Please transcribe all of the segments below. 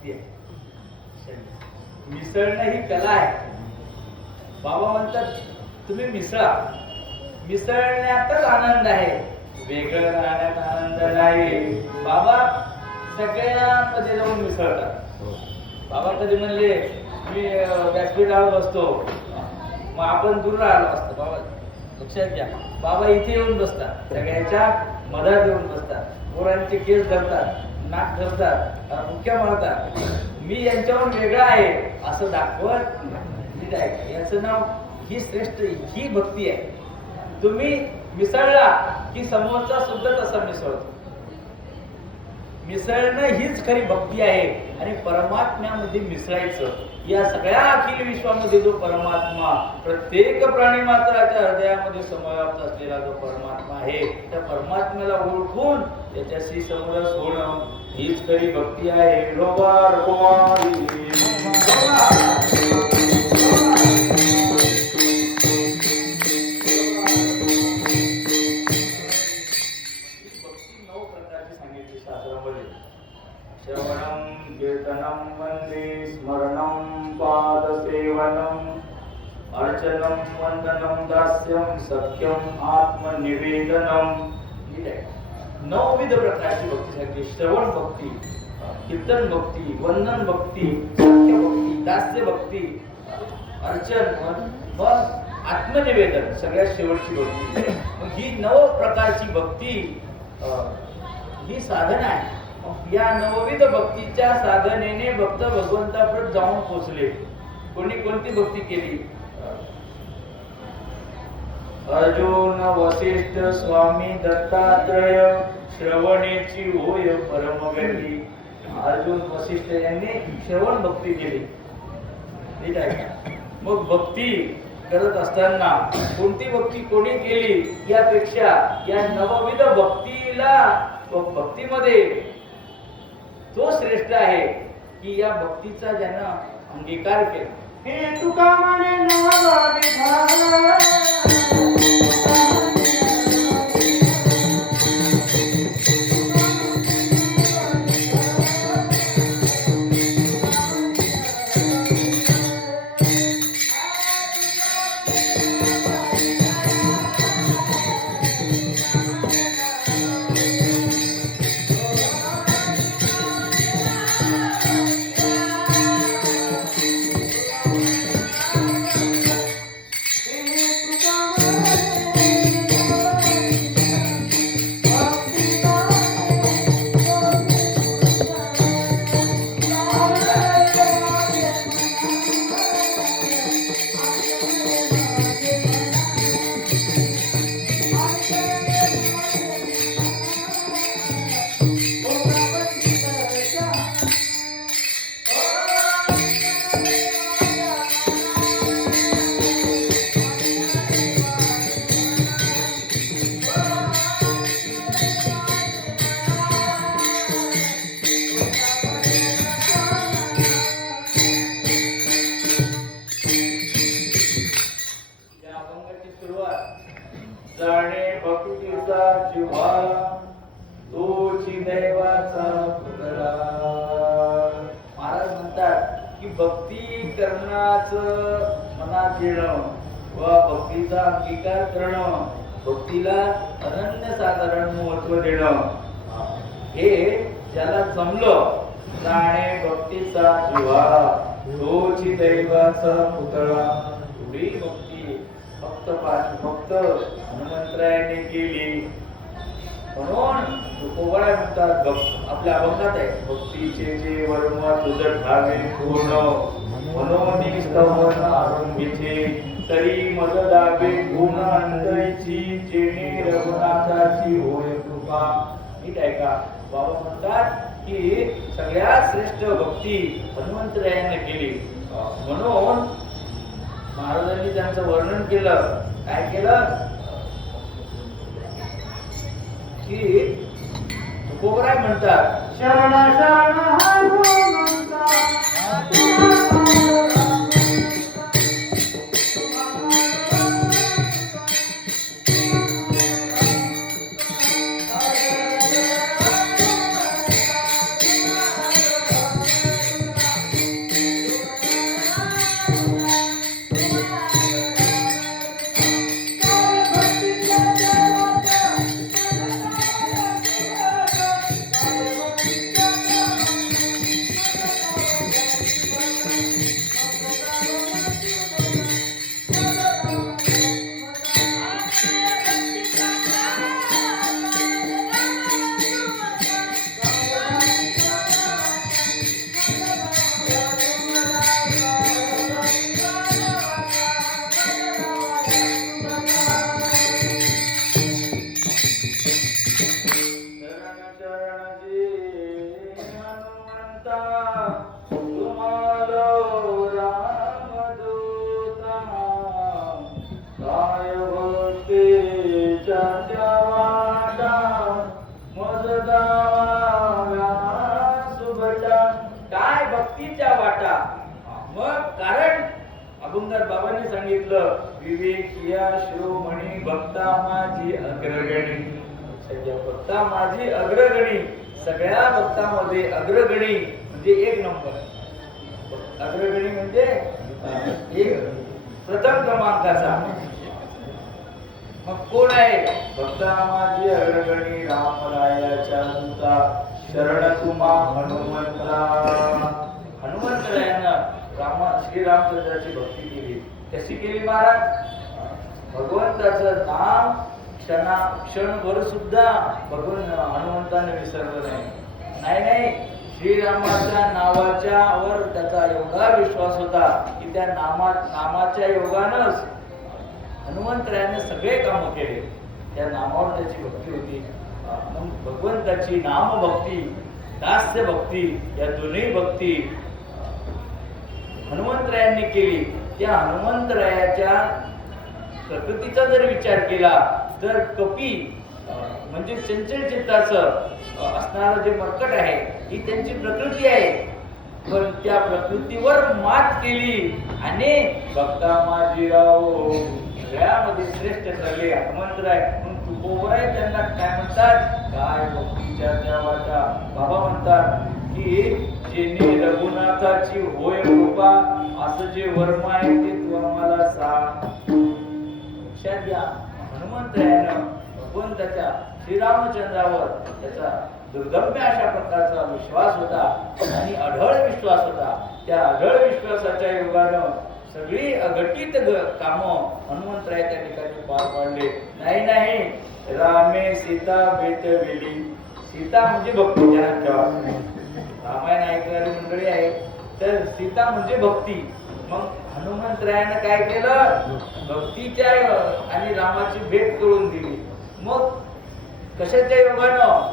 भक्ती आहे. मिसळणं ही कला आहे. बाबा म्हणतात तुम्ही मिसळा. मिसळण्यातच आनंद आहे, वेगळं राहण्यात आनंद नाही. बाबा सगळ्यांमध्ये जाऊन मिसळतात. बाबा कधी म्हणले मी व्यासपीठावर बसतो, मग आपण दूर राहिलो असतो. बाबा लक्षात घ्या, बाबा इथे येऊन बसतात, सगळ्यांच्या मधात येऊन बसतात, पोरांचे केस धरतात, नाक धरतात, मुख्य म्हणतात मी यांच्यावर वेगळा आहे असं दाखवत ठीक आहे. याचं नाव ही श्रेष्ठ ही भक्ती आहे. तुम्ही मिसळला की समोरचा सुद्धा तसा मिसळतो. मिसळणं हीच खरी भक्ती आहे. आणि परमात्म्यामध्ये मिसळायचं. या सगळ्या अखिल विश्वामध्ये जो परमात्मा प्रत्येक प्राणी मात्राच्या हृदयामध्ये समाविष्ट असलेला जो परमात्मा आहे, त्या परमात्म्याला ओळखून त्याच्याशी समरस होणं हीच खरी भक्ती आहे. श्रवणं कीर्तनं वन्दे स्मरणं पादसेवनम् अर्चनं वन्दनं दास्यं सख्यम् आत्मनिवेदनम्. ठीक आहे. 9 प्रकारची भक्ती सांगितली. श्रवण भक्ती, कीर्तन भक्ती, वंदन भक्ती, सख्य भक्ती, दास्य भक्ती, अर्चन व आत्मनिवेदन सगळ्यात शेवटची भक्ती. ही 9 प्रकारची भक्ती ही साधना आहे. या 9 भक्तीच्या साधनेने भक्त भगवंतापर्यंत जाऊन पोहोचले. कोणी कोणती भक्ती केली? अर्जुन, वसिष्ठ, स्वामी दत्तात्रय श्रवणेची होय परमगती. अर्जुन वसिष्ठ यांनी श्रवण भक्ती केली. ठीक आहे. मग भक्ती करत असताना कोणती भक्ती कोणी केली यापेक्षा या 9 भक्तीला भक्तीमध्ये तो श्रेष्ठ आहे की या भक्तीचा ज्यानं अंगीकार केला. हे तुका म्हणे जाणे भक्तीचा जिव्हाळा तोची दैवाचा पुतळा. महाराज म्हणतात की भक्ती करण्याचं मनात येणं व भक्तीचा अंगीकार करणं, भक्तीला अनन्यसाधारण महत्व देणं, हे ज्याला जमलं, जाणे भक्तीचा जिव्हाळा तोची दैवाचा पुतळा. एवढी भक्ती फक्त हनुमंतरायाने केली. म्हणून कोवळा म्हणतात आपल्या अभंगात आहे, भक्तीचे जे वर्म तुझ ठावे पूर्ण मनोनी स्तवन आरंभीचे तरी मज दाबे गुण अंतरीची जेणे रघुनाथाची होय कृपा. ठीक आहे का? बाबा म्हणतात की सगळ्यात श्रेष्ठ भक्ती हनुमंतरायाने केली. म्हणून महाराजांनी त्यांचं वर्णन केलं. काय केलं की तुकोबराय म्हणतात शरण शरण हनुमंता भागवतात बाबांनी सांगितलं, विवेकिया शिरोमणी भक्ता माझी अग्रगणी. सगळ्या भक्ता माझी अग्रगणी. सगळ्या भक्तांमध्ये अग्रगणी म्हणजे एक नंबर. अग्रगणी म्हणजे एक प्रथम क्रमांकाचा. मग कोण आहे? भक्ता माझी अग्रगणी रामरायाच्या दूता शरण तुम्हा हनुमंता. हनुमंतरायानं श्रीरामचंद्राची भक्ती केली. कशी केली महाराज? भगवंताचं नाम क्षणभर सुद्धा हनुमंताने विसरलं नाही. नाही, श्रीरामाच्या नावाच्या वर त्याचा एवढा विश्वास होता की त्या नामाच्या योगानंच हनुमंतरायाने सगळे काम केले. त्या नामावर त्याची भक्ती होती. भगवंताची नामभक्ती, दास्य भक्ती या दोन्ही भक्ती हनुमंतरायांनी केली. त्या हनुमंतरायाच्या प्रकृतीचा जर विचार केला तर कपी म्हणजे चंचल चित्ताचं असणारं जे मर्कट आहे ही त्यांची प्रकृती आहे. पण त्या प्रकृतीवर मात केली आणि भक्ता माझी राव सगळ्यामध्ये श्रेष्ठ ठरले हनुमंतराय. तुकोबराय त्यांना काय म्हणतात? काय भक्तीच्या देवाच्या. बाबा म्हणतात की जेणे रघुनाथाची होय कृपा असं जे वर्म आहे ते तू आम्हाला सांग. लक्षात घ्या, हनुमंतरायानं भगवंताच्या श्रीरामचंद्रावर त्याचा दुर्गम्य अशा प्रकारचा विश्वास होता आणि अढळ विश्वास होता. त्या अढळ विश्वासाच्या योगानं सगळी अघटित कामं हनुमंतराय त्या ठिकाणी पार पाडले. नाही, रामे सीता भेटविली. सीता म्हणजे भक्ती. रामायण ऐकणारी मंडळी आहे तर सीता म्हणजे भक्ती. मग हनुमंतरायानं काय केलं? भक्तीच्या आणि रामाची भेट करून दिली. मग कशाच्या योगानं?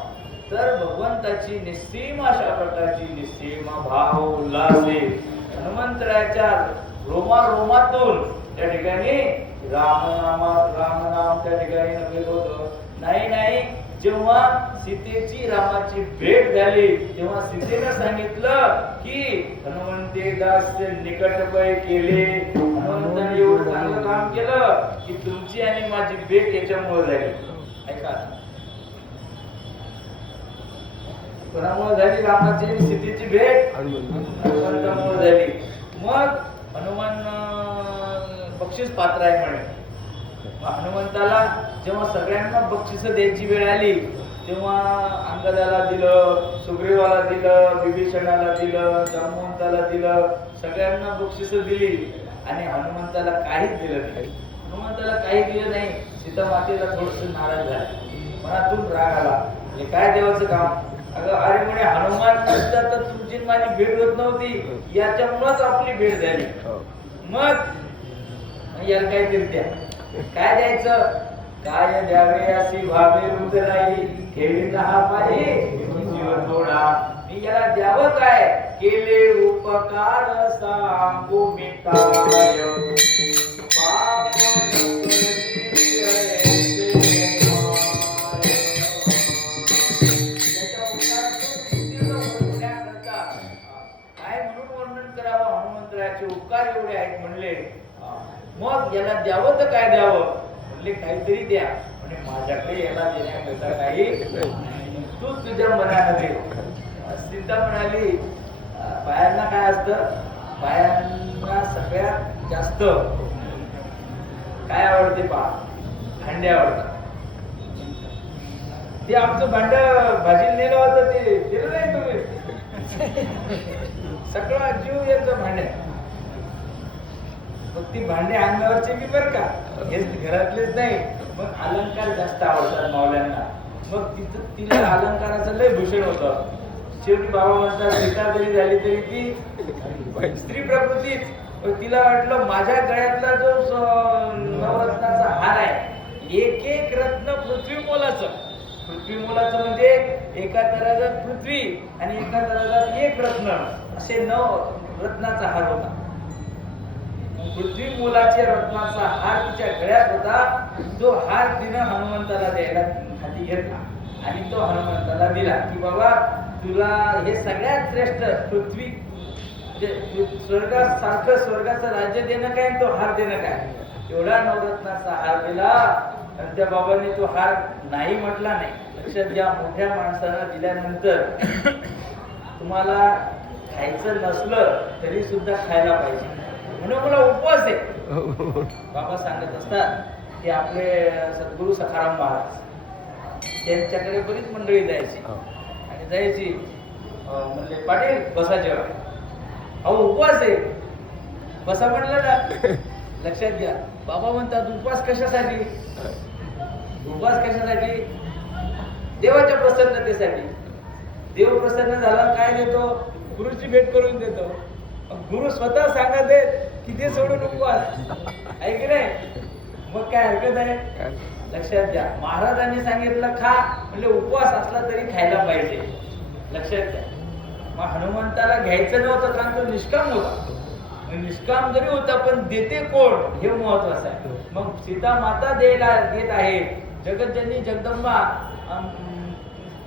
तर भगवंताची निस्सीम अशा प्रकारची निस्सीम भाव उल्हासे हनुमंतरायाच्या रोमातून त्या ठिकाणी रामनाम त्या ठिकाणी नव्हे होत. नाही, जेव्हा सीतेची रामाची भेट झाली तेव्हा सीतेनं सांगितलं की हनुमंते दास निकटपय केले. हनुमंताने एवढं चांगलं काम केलं की तुमची आणि माझी भेट याच्यामुळे झाली. ऐका, कोणामुळे झाली? रामाची आणि सीतेची भेट हनुमंतामुळे झाली. मग हनुमान बक्षीस पात्र आहे म्हणे. हनुमंताला जेव्हा सगळ्यांना बक्षीस द्यायची वेळ आली तेव्हा अंगदाला दिलं, सुग्रीवाला दिलं, विभीषणाला दिलं, जांबवंताला दिलं, सगळ्यांना बक्षीस दिली आणि हनुमंताला काहीच दिलं नाही. हनुमंताला काही दिलं नाही. सीता मातेला थोडस नाराज झाली, मनातून राग आला. हे काय देवाचं काम? अरे म्हणे हनुमान नसता तर तुमची माझी भेट होत नव्हती, याच्यामुळेच आपली भेट झाली. मग याला काय द्या? काय द्यायचं? काय द्यावे अशी भावे रुद्राई ठेवी हा पायी जीव थोडा. मी याला द्यावं काय? केले उपकार सांगू मी काय. उपकार एवढे आहेत म्हणले. मग याला द्यावं तर काय द्यावं म्हणले? काहीतरी द्या. म्हणजे माझ्याकडे याला देण्याकरता काही तू तुझ्या मनानं दे. सीता म्हणाली बायांना काय असतं? बायांना सगळ्यात जास्त काय आवडते? भांडे आवडतात. ते आमचं भांड भाजी नेलं होतं ते दिलं नाही तुम्ही. सगळा जीव यांचं भांड्या. मग ती भांडे अंगावरचे बी बरं का, हेच घरातलेच नाही. मग अलंकार जास्त आवडतात मावल्यांना. मग तिला अलंकाराचं लय भूषण होतं. शेवटी बाबा म्हणतात सीता जरी झाली तरी ती स्त्री प्रकृतीच. तिला वाटलं माझ्या गळ्यातला जो नवरत्नाचा हार आहे एक एक रत्न पृथ्वी मोलाचं. पृथ्वी मोलाचं म्हणजे एका तराजात पृथ्वी आणि एका तराजात एक रत्न, असे 9 रत्नाचा हार होता. पृथ्वी मोलाच्या रत्नाचा हार तिच्या गळ्यात होता. जो हार तिनं हनुमंताला द्यायला हाती घेतला आणि तो हनुमंताला दिला की बाबा तुला हे सगळ्यात श्रेष्ठ पृथ्वी स्वर्गासारखं स्वर्गाचं राज्य देणं काय आणि तो हार देणं काय. एवढा नवरत्नाचा हार दिला आणि त्या बाबांनी तो हार नाही म्हटला नाही. लक्षात घ्या, मोठ्या माणसाला दिल्यानंतर तुम्हाला खायचं नसलं तरी सुद्धा खायला पाहिजे. म्हणून मला उपवास आहे. बाबा सांगत असतात की आपले सद्गुरू सखाराम महाराज त्यांच्याकडे बरीच मंडळी जायची आणि जायची म्हणले पाटील बसा जेव्हा. अहो उपवास आहे, बसा म्हणलं ना. लक्षात घ्या, बाबा म्हणतात उपवास कशासाठी. उपवास कशासाठी? देवाच्या प्रसन्नतेसाठी. देव प्रसन्न झाला काय देतो? गुरुची भेट करून देतो. गुरु स्वतः सांगत आहेत की ते सोडून उपवास आहे की नाही. मग काय हरकत आहे. लक्षात घ्या, महाराजांनी सांगितलं खा म्हणजे उपवास असला तरी खायला पाहिजे. लक्षात घ्या. मग हनुमंताला घ्यायचं नव्हतं कारण तो निष्काम होता. निष्काम जरी होता पण देते कोण हे महत्वाचं आहे. मग सीता माता देत आहे, जगतजननी जगदंबा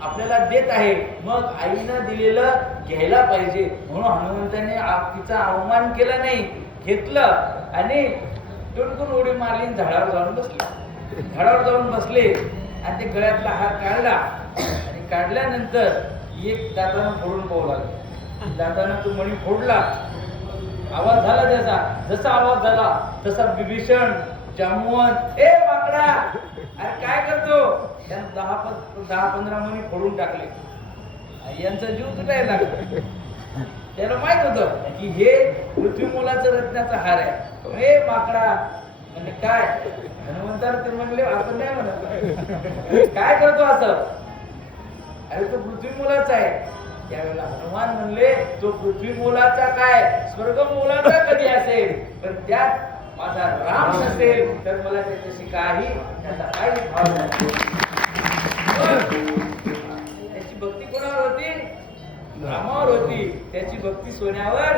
आपल्याला देत आहे. मग आईनं दिलेलं घ्यायला पाहिजे. म्हणून हनुमंताने तिचा अवमान केला नाही, घेतलं आणि टुणकून उडी मारली, झाडावर जाऊन बसले. झाडावर जाऊन बसले आणि ते गळ्यातला हार काढला आणि काढल्यानंतर एक दातानं फोडून पाहू लागला. दातानं तो मणी फोडला, आवाज झाला त्याचा. जसा आवाज झाला तसा विभीषण जांबुवंत ए माकडा अरे काय करतो. त्यानं 10-15 मणी फोडून टाकले. यांचा जीव तुटायला लागला. त्याला माहित होतं की हे पृथ्वी मोलाचं रत्नाचा हार आहे. ए माकडा म्हणजे काय. हनुमंताला ते म्हणले आपण नाही म्हणत काय करतो असं. अरे तो पृथ्वी मोलाचा आहे. त्यावेळेला हनुमान म्हणले तो पृथ्वी मोलाचा काय स्वर्ग मोलाचा कधी असेल पण त्यात माझा राम नसेल तर मला त्याच्याशी काही त्याचा काही भाव नाही. त्याची भक्ती कोणावर होती? रामावर होती. त्याची भक्ती सोन्यावर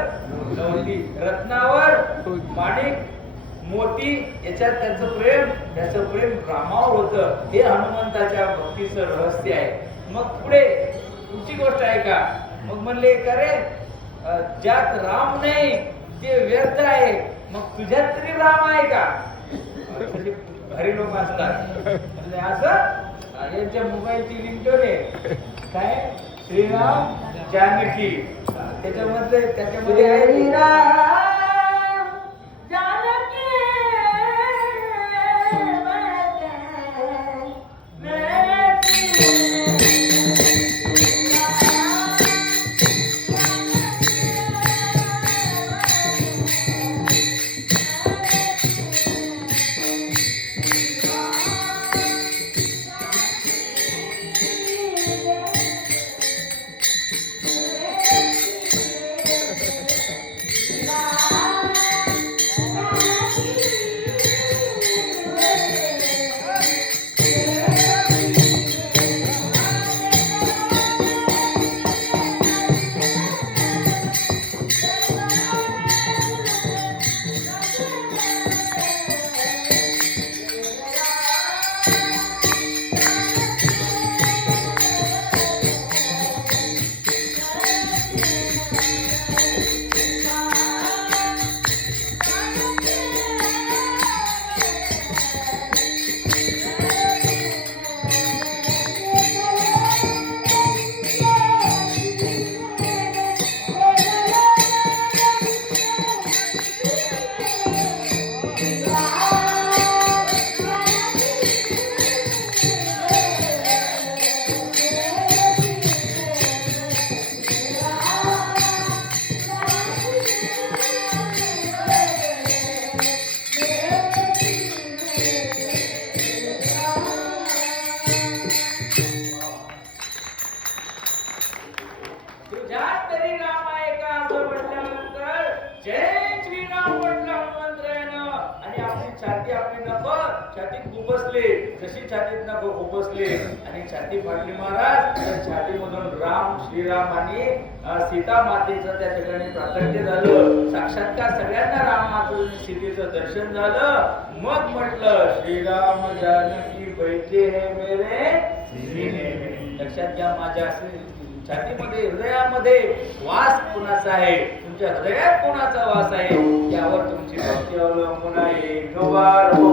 नव्हती, रत्नावर, माणिक मोती याच्यात त्याचं प्रेम रामावर होतं. हे हनुमंताच्या भक्तीचं रहस्य आहे. मग पुढे पुढची गोष्ट आहे का. मग म्हणले का रे ज्यात राम नाही ते व्यर्थ आहे. मग तुझ्यात तरी राम आहे का. घरी लोक असतात म्हणजे असं यांच्या मोबाईलची रिंगटोन आहे काय श्रीराम जानकी. त्याच्यामध्ये आहे छाती फाडली महाराज. छाती मधून राम श्रीराम आणि सीता मातेचं त्या ठिकाणी प्राकट्य झालं. साक्षात्कार सगळ्यांना रामाचं सीतेचं दर्शन झालं. मग म्हटलं श्रीराम जानकी बैठे है मेरे सीने में. लक्षात घ्या माझ्या छातीमध्ये हृदयामध्ये वास कोणाचा आहे, तुमच्या हृदयात कोणाचा वास आहे यावर तुमची भक्ती अवलंबून आहे. विठोबा रमो